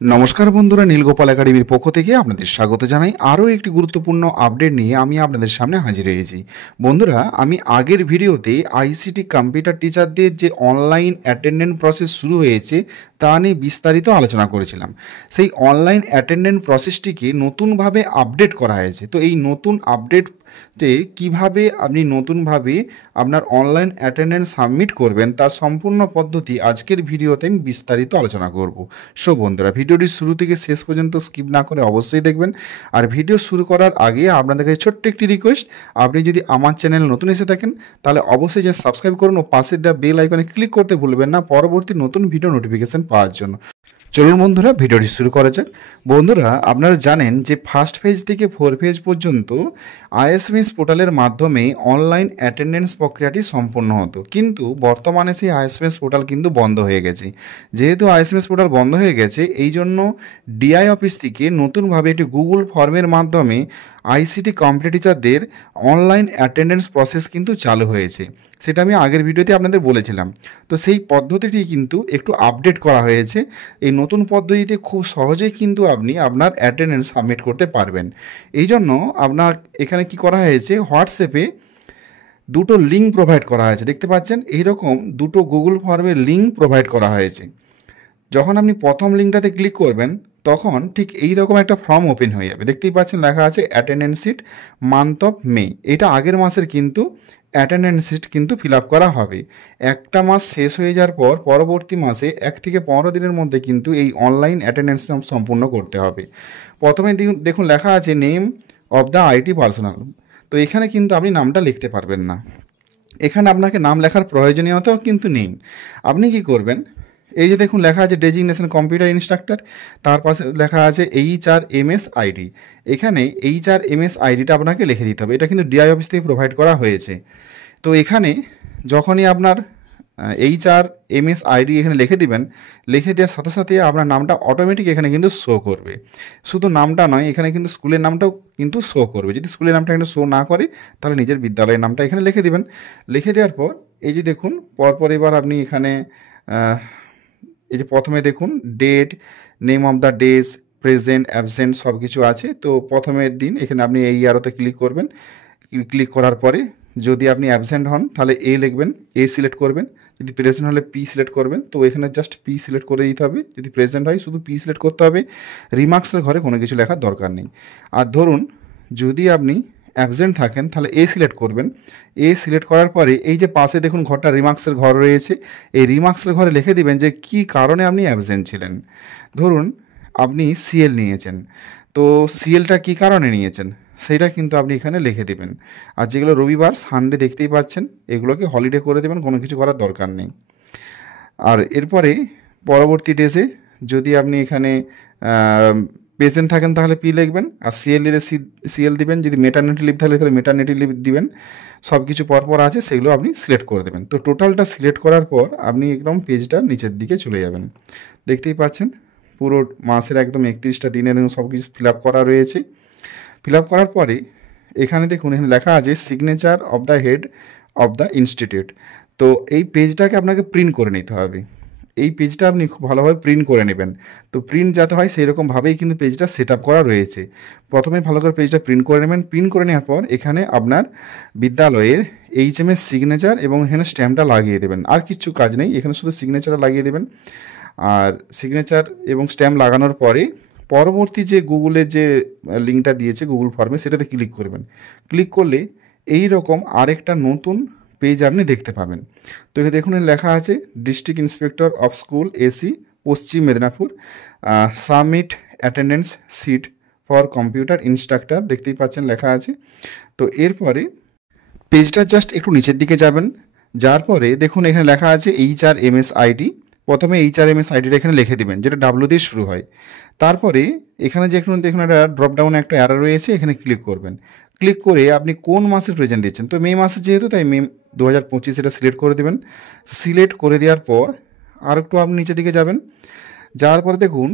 নমস্কার বন্ধুরা, নীলগোপাল একাডেমির পক্ষ থেকে আপনাদের স্বাগত জানাই। আরও একটি গুরুত্বপূর্ণ আপডেট নিয়ে আমি আপনাদের সামনে হাজির হয়েছি। বন্ধুরা, আমি আগের ভিডিওতে আইসিটি কম্পিউটার টিচারদের যে অনলাইন অ্যাটেন্ডেন্স প্রসেস শুরু হয়েছে তা নিয়ে বিস্তারিত আলোচনা করেছিলাম। সেই অনলাইন অ্যাটেন্ডেন্স প্রসেসটিকে নতুনভাবে আপডেট করা হয়েছে। তো এই নতুন আপডেটে কিভাবে আপনি নতুনভাবে আপনার অনলাইন অ্যাটেন্ডেন্স সাবমিট করবেন তার সম্পূর্ণ পদ্ধতি আজকের ভিডিওতে আমি বিস্তারিত আলোচনা করব। সো বন্ধুরা, ভিডিওটি শুরু থেকে শেষ পর্যন্ত স্কিপ না করে অবশ্যই দেখবেন। আর ভিডিও শুরু করার আগে আপনাদের কাছে ছোট্ট একটি রিকোয়েস্ট, আপনি যদি আমার চ্যানেল নতুন এসে থাকেন তাহলে অবশ্যই যে সাবস্ক্রাইব করুন ও পাশে দেওয়া বেল আইকনে ক্লিক করতে ভুলবেন না পরবর্তী নতুন ভিডিও নোটিফিকেশন পাওয়ার জন্য। চলুন বন্ধুরা, ভিডিওটি শুরু করা যাক। বন্ধুরা, আপনারা জানেন যে ফার্স্ট ফেজ থেকে 4 ফেজ পর্যন্ত আইএসএমএস পোর্টালের মাধ্যমে অনলাইন অ্যাটেন্ডেন্স প্রক্রিয়াটি সম্পন্ন হতো, কিন্তু বর্তমানে সেই আইএসএমএস পোর্টাল কিন্তু বন্ধ হয়ে গেছে। যেহেতু আইএসএমএস পোর্টাল বন্ধ হয়ে গেছে, এই জন্য ডিআই অফিস থেকে নতুনভাবে একটি গুগল ফর্মের মাধ্যমে আইসিটি কম্পিউটার টিচারদের অনলাইন অ্যাটেন্ডেন্স প্রসেস কিন্তু চালু হয়েছে। সেটা আমি আগের ভিডিওতে আপনাদের বলেছিলাম। তো সেই পদ্ধতিটি কিন্তু একটু আপডেট করা হয়েছে। এই নতুন পদ্ধতিতে খুব সহজেই কিন্তু আপনি আপনার অ্যাটেন্ডেন্স সাবমিট করতে পারবেন। এই জন্য আপনার এখানে কি করা হয়েছে, হোয়াটসঅ্যাপে দুটো লিঙ্ক প্রোভাইড করা হয়েছে। দেখতে পাচ্ছেন এইরকম দুটো গুগল ফর্মের লিঙ্ক প্রোভাইড করা হয়েছে। যখন আপনি প্রথম লিঙ্কটাতে ক্লিক করবেন তখন ঠিক এই রকম একটা ফর্ম ওপেন হয়ে যাবে। দেখতেই পাচ্ছেন লেখা আছে attendance sheet month of May. এটা আগের মাসের কিন্তু অ্যাটেন্ডেন্স শিট কিন্তু ফিল আপ করা হবে। একটা মাস শেষ হয়ে যাওয়ার পর পরবর্তী মাসে 1 থেকে 15 দিনের মধ্যে কিন্তু এই অনলাইন অ্যাটেন্ডেন্স সম্পূর্ণ করতে হবে। প্রথমে দেখুন লেখা আছে name of the IT personal. তো এখানে কিন্তু আপনি নামটা লিখতে পারবেন না। এখানে আপনাকে নাম লেখার প্রয়োজনীয়তাও কিন্তু নেই। আপনি কি করবেন, এই যে দেখুন লেখা আছে ডেজিগনেশন কম্পিউটার ইনস্ট্রাক্টর, তার পাশে লেখা আছে এইচআরএমএস আইডি। এখানে এইচআরএমএস আইডিটা আপনাকে লিখে দিতে হবে। এটা কিন্তু ডিআই অফিস থেকে প্রোভাইড করা হয়েছে। তো এখানে যখনই আপনার এইচআরএমএস আইডি এখানে লিখে দিবেন, লিখে দেওয়ার সাথে সাথে আপনার নামটা অটোমেটিক এখানে কিন্তু শো করবে। শুধু নামটা নয়, এখানে কিন্তু স্কুলের নামটাও কিন্তু শো করবে। যদি স্কুলের নামটা এখানে শো না করে তাহলে নিজের বিদ্যালয়ের নামটা এখানে লিখে দিবেন। লিখে দেওয়ার পর এই যে দেখুন পরপর এবার আপনি এখানে এই যে প্রথমে দেখুন date, name of the days, present, absent সব কিছু আছে। তো প্রথমের দিন এখানে আপনি এই ইয়ারোতে ক্লিক করবেন। ক্লিক করার পরে যদি আপনি অ্যাবসেন্ট হন তাহলে এ লিখবেন, এ সিলেক্ট করবেন। যদি প্রেজেন্ট হলে পি সিলেক্ট করবেন। তো এখানে জাস্ট পি সিলেক্ট করে দিতে হবে। যদি প্রেজেন্ট হয় শুধু পি সিলেক্ট করতে হবে। রিমার্কসের ঘরে কোনো কিছু লেখার দরকার নেই। আর ধরুন যদি আপনি অ্যাবসেন্ট থাকেন তাহলে এ সিলেক্ট করবেন। এ সিলেক্ট করার পরে এই যে পাশে দেখুন ঘরটা রিমার্কসের ঘর রয়েছে, এই রিমার্কসের ঘরে লিখে দিবেন যে কী কারণে আপনি অ্যাবসেন্ট ছিলেন। ধরুন আপনি সিএল নিয়েছেন, তো সিএলটা কী কারণে নিয়েছেন সেইটা কিন্তু আপনি এখানে লিখে দেবেন। আর যেগুলো রবিবার সানডে দেখতেই পাচ্ছেন, এগুলোকে হলিডে করে দেবেন, কোনো কিছু করার দরকার নেই। আর এরপরে পরবর্তী ডেজে যদি আপনি এখানে পেশেন্ট থাকেন তাহলে পি লিখবেন, আর সিএল দিলে সিএল দিবেন। যদি মেটার্নিটি লিভ থাকলে তাহলে মেটার্নিটি লিভ দিবেন। সব কিছু পরপর আছে সেগুলো আপনি সিলেক্ট করে দেবেন। তো টোটালটা সিলেক্ট করার পর আপনি একদম পেজটা নিচের দিকে চলে যাবেন। দেখতেই পাচ্ছেন পুরো মাসের একদম 31টা দিনের সব কিছু ফিল আপ করা রয়েছে। ফিল আপ করার পরে এখানে দেখুন এখানে লেখা আছে signature of the head of the institute. তো এই পেজটাকে আপনাকে প্রিন্ট করে নিতে হবে। এই পেজটা আপনি খুব ভালোভাবে প্রিন্ট করে নেবেন। তো প্রিন্ট যাতে হয় সেই রকমভাবেই কিন্তু পেজটা সেট আপ করা রয়েছে। প্রথমে ভালো করে পেজটা প্রিন্ট করে নেবেন। প্রিন্ট করে নেওয়ার পর এখানে আপনার বিদ্যালয়ের এইচএমএস সিগনেচার এবং এখানে স্ট্যাম্পটা লাগিয়ে দেবেন। আর কিছু কাজ নেই, এখানে শুধু সিগনেচারটা লাগিয়ে দেবেন। আর সিগনেচার এবং স্ট্যাম্প লাগানোর পরে পরবর্তী যে গুগলের যে লিঙ্কটা দিয়েছে গুগল ফর্মে সেটাতে ক্লিক করবেন। ক্লিক করলে এই রকম আরেকটা নতুন পেজ আপনি দেখতে পাবেন। তো এখানে দেখুন লেখা আছে district inspector of school AC Paschim Medinipur, submit attendance sheet for computer instructor. দেখতেই পাচ্ছেন লেখা আছে। তো এরপরে পেজটা জাস্ট একটু নিচের দিকে যাবেন। যার পরে দেখুন এখানে লেখা আছে এইচআরএমএস আইডি। প্রথমে এইচআরএমএস আইডিটা এখানে লিখে দেবেন, যেটা ডাব্লিউ দিয়ে শুরু হয়। তারপরে এখানে যে দেখুন একটা ড্রপডাউনে একটা অ্যারো রয়েছে, এখানে ক্লিক করবেন। ক্লিক করে আপনি কোন মাসের প্রেজেন্ট দিচ্ছেন, তো মে মাসে যেহেতু তাই মে 2025 এটা সিলেক্ট করে দেবেন। সিলেক্ট করে দেওয়ার পর আর একটু আপনি নিচের দিকে যাবেন। যাওয়ার পরে দেখুন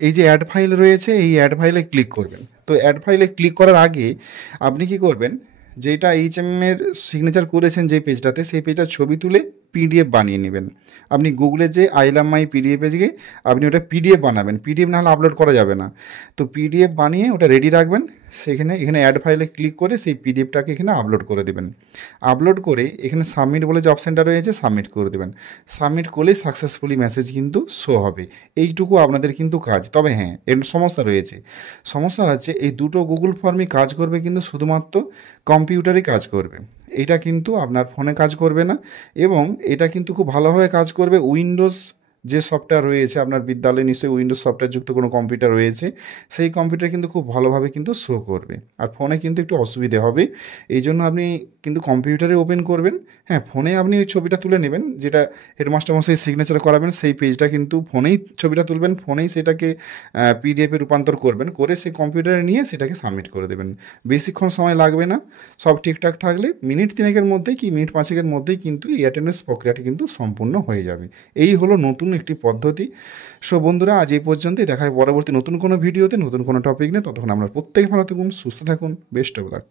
এই যে অ্যাড ফাইল রয়েছে, এই অ্যাড ফাইলে ক্লিক করবেন। তো অ্যাড ফাইলে ক্লিক করার আগে আপনি কি করবেন, যেটা এইচএম এর সিগনেচার করেছেন যে পেজটাতে, সেই পেজটার ছবি তুলে পিডিএফ বানিয়ে নেবেন। আপনি গুগলে যে আই লাভ মাই পিডিএফে গিয়ে আপনি ওটা পিডিএফ বানাবেন, পিডিএফ না হলে আপলোড করা যাবে না। তো পিডিএফ বানিয়ে ওটা রেডি রাখবেন। এখানে অ্যাড ফাইলে ক্লিক করে সেই পিডিএফটাকে এখানে আপলোড করে দেবেন। আপলোড করে এখানে সাবমিট বলে যে অপশানটা রয়েছে সাবমিট করে দেবেন। সাবমিট করলেই সাকসেসফুলি মেসেজ কিন্তু শো হবে। এইটুকু আপনাদের কিন্তু কাজ। তবে হ্যাঁ, এর সমস্যা রয়েছে। সমস্যা হচ্ছে এই দুটো গুগল ফর্মই কাজ করবে কিন্তু শুধুমাত্র কম্পিউটারে কাজ করবে। এটা কিন্তু আপনার ফোনে কাজ করবে না, এবং এটা কিন্তু খুব ভালোভাবে কাজ করবে উইন্ডোজ যে সফটওয়্যার রয়েছে, আপনার বিদ্যালয়ে নিশ্চয়ই উইন্ডোজ সফটওয়্যার যুক্ত কোনো কম্পিউটার রয়েছে, সেই কম্পিউটার কিন্তু খুব ভালোভাবে কিন্তু শো করবে। আর ফোনে কিন্তু একটু অসুবিধে হবে। এই জন্য আপনি কিন্তু কম্পিউটারে ওপেন করবেন। হ্যাঁ, ফোনে আপনি ওই ছবিটা তুলে নেবেন, যেটা হেডমাস্টার মশাই সিগনেচার করাবেন, সেই পেজটা কিন্তু ফোনেই ছবিটা তুলবেন, ফোনেই সেটাকে পিডিএফে রূপান্তর করবেন, করে সেই কম্পিউটারে নিয়ে সেটাকে সাবমিট করে দেবেন। বেশিক্ষণ সময় লাগবে না। সব ঠিকঠাক থাকলে মিনিট 3-এর মধ্যেই কি মিনিট 5-এর মধ্যেই কিন্তু এই অ্যাটেন্ডেন্স প্রক্রিয়াটি কিন্তু সম্পূর্ণ হয়ে যাবে। এই হলো নতুন একটি পদ্ধতি। সো বন্ধুরা, আজ এই পর্যন্তই। দেখা হয় পরবর্তী নতুন কোনো ভিডিওতে নতুন কোনো টপিক নিয়ে। ততক্ষণ আপনারা প্রত্যেকে ভালো থাকুন, সুস্থ থাকুন। Best of luck.